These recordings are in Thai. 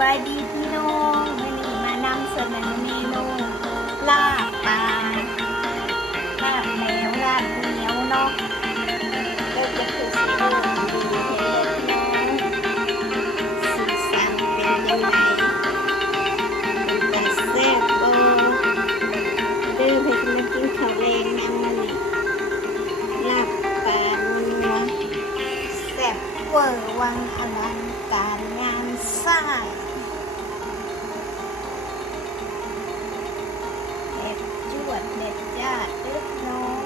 บายดีพี่น้องวันนี้มานำเสนอเมนูลาบปลาลาบแหลวลาบเหนียวเนาะก็จะคือสีเหลืองดีเห็นเลยพี่น้องสีสันเป็นยังไงเป็นตาแซ่บโบดื้อไปมากินข้าวแรงน้ำมันนี่ลาบปลานัวแซ่บเวอร์วังอลังการงานสร้างเด็ดจวดเด็ดจ้าเด็ดน้อง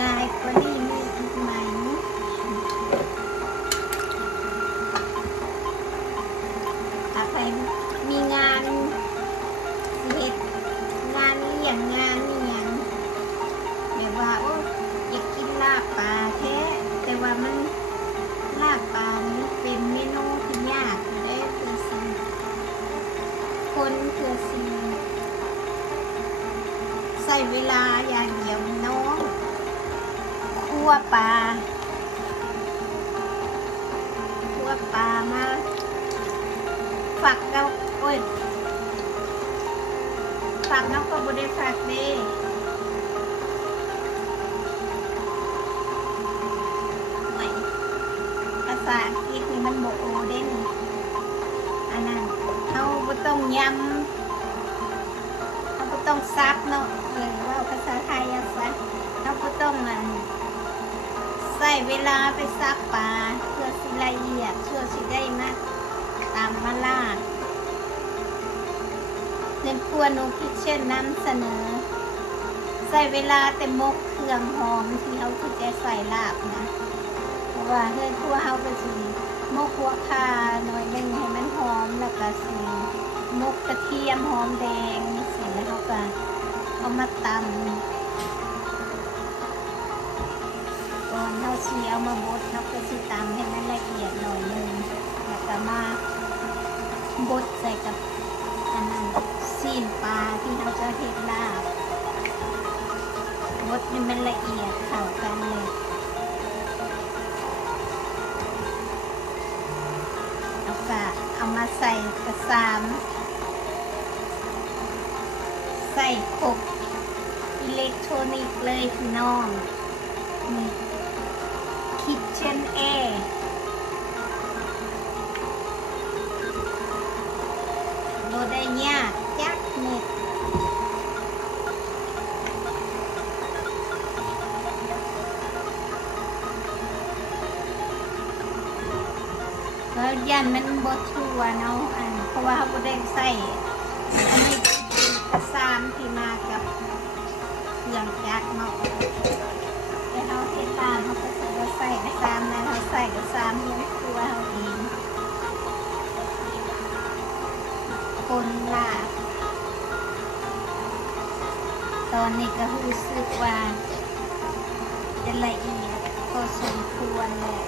ง่ายกว่านี้มีอีกไหมถ้าใครมีงานเฮ็ดงานเลี้ยงงานนี่ยังแบบว่าโอ้อยากกินลาบปลาแท้แต่ว่ามันลาบปลานี่เป็นเมนูที่ยากอยู่ได้คือสิคนคือสิใส่เวลาอย่างเดียวน้องคั่วปลามาฝักเราโอ้ยฝักเราก็บ่ได้ฝักเด้ไม่ภาษาอังกฤษนี่มันบ่โอเด้นอันนั้นเราบ่ต้องยำเราบ่ต้องซับเนาะเลยว่าภาษาไทยอ่ะซะเราบ่ต้องใส่เวลาไปซักปลาเพื่อสิละเอียดเพื่อสิได้มาตามมาลาดเน้นครัวนูคิทเช่นนำเสนอใส่เวลาแต่มกเครื่องหอมที่เขาคือจะใส่ลาบนะเพราะว่าเฮ้ยครัวเขาก็สิมกหัวคาหน่อยนึงให้มันหอมแล้วก็สิมกกระเทียมหอมแดงนี่สิแล้วเขาก็เอามาตำก่อนเราชีเอามาบดเราก็สิตำให้มันละเอียดหน่อยนึงแล้วก็มาบดใส่กับอันนั้นซีนปลาที่เราจะเห็ดลาบบดให้มันละเอียดเข้ากันเลยแล้วก็เอามาใส่กระซามใส่ขบอิเล็กทรอนิกส์เลยพี่น้องนี่Kitchen Air โดได้ยากจักเม็ดแล้วยันมันบดชัวเนาะเพราะว่าเขาบดได้ใส่อันนี้กระซามที่มากับเครื่องจักรเนาะแต่เขาเทตามเขาก็ใส่กระซามนะเขาใส่กระซามให้ตัวเขาเองคนลาบตอนนี้ก็รู้สึกว่าจะละเอียดพอสมควรเลย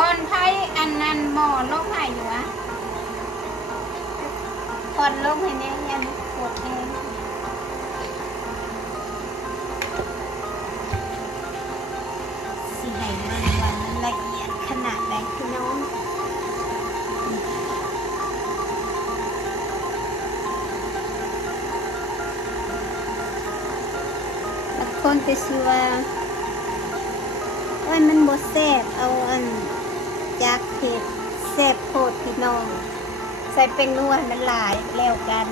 คนไทยอันนั้นหมอลงให้อยู่อะคนลงให้เนี่ยยันปวดเองสิให้มันละเอียดขนาดใดพี่น้องบางคนจะชื่อว่ามันบ่แซ่บเอาจากเผ็ดแซ่บโพดพี่น้องใส่เป็นนัวให้มันหลายแล้วกัน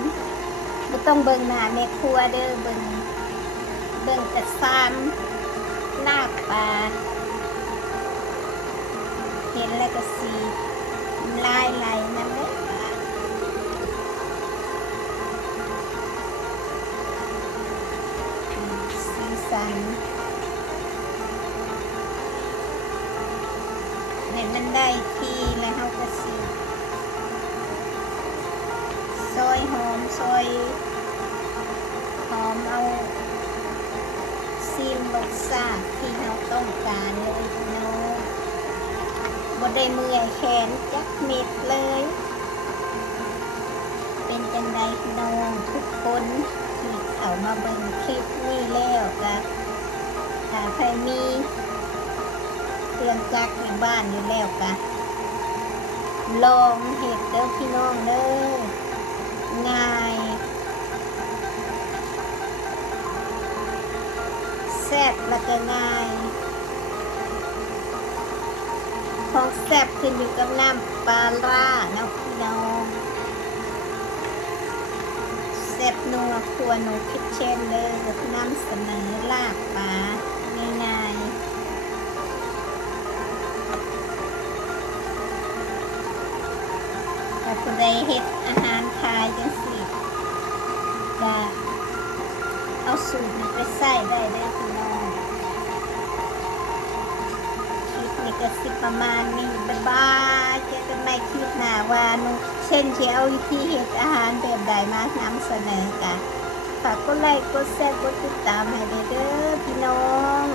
บ่ต้องเบิ่งหน้าแม่ครัวเด้อเบิ่งแต่ซ้ำลาบปลาเห็นแล้วก็สีลายไหลนั่นเลยสีสันเนี่ยมันได้ที่แล้วเขาก็สีซอยหอมซอยหอม รสชาติที่เราต้องการเลยพี่น้องบ่ได้เมื่อยแขนจักเม็ดเลย เป็นจังใดพี่น้องทุกคนที่เข้ามาเบิ่งคลิปนี้แล้วก็ถ้าใครมีเครื่องจักรอยู่บ้านอยู่แล้วก็ลองเฮ็ดเด้อพี่น้องเด้อง่ายแซ่บแล้วก็ง่ายของแซ่บขึ้นอยู่กับน้ำปลาร้าเนาะพี่น้องแซ่บนัวครัวหนูคิดเช่นเลยนำเสนอลาบปลาง่ายๆแต่ผู้ใดเฮ็ดอาหารขายจังสิจะเอาสูตรนี้ไปใส่ได้เลยพี่น้องคลิปนี้ก็สิประมาณนี้บ๊ายบายเจอกันใหม่คลิปหน้าว่าหนูเช่นที่เอาวิธีเฮ็ดอาหารแบบใดมานำเสนอกันฝากกดไลค์กดแชร์กดติดตามให้เด้อพี่น้อง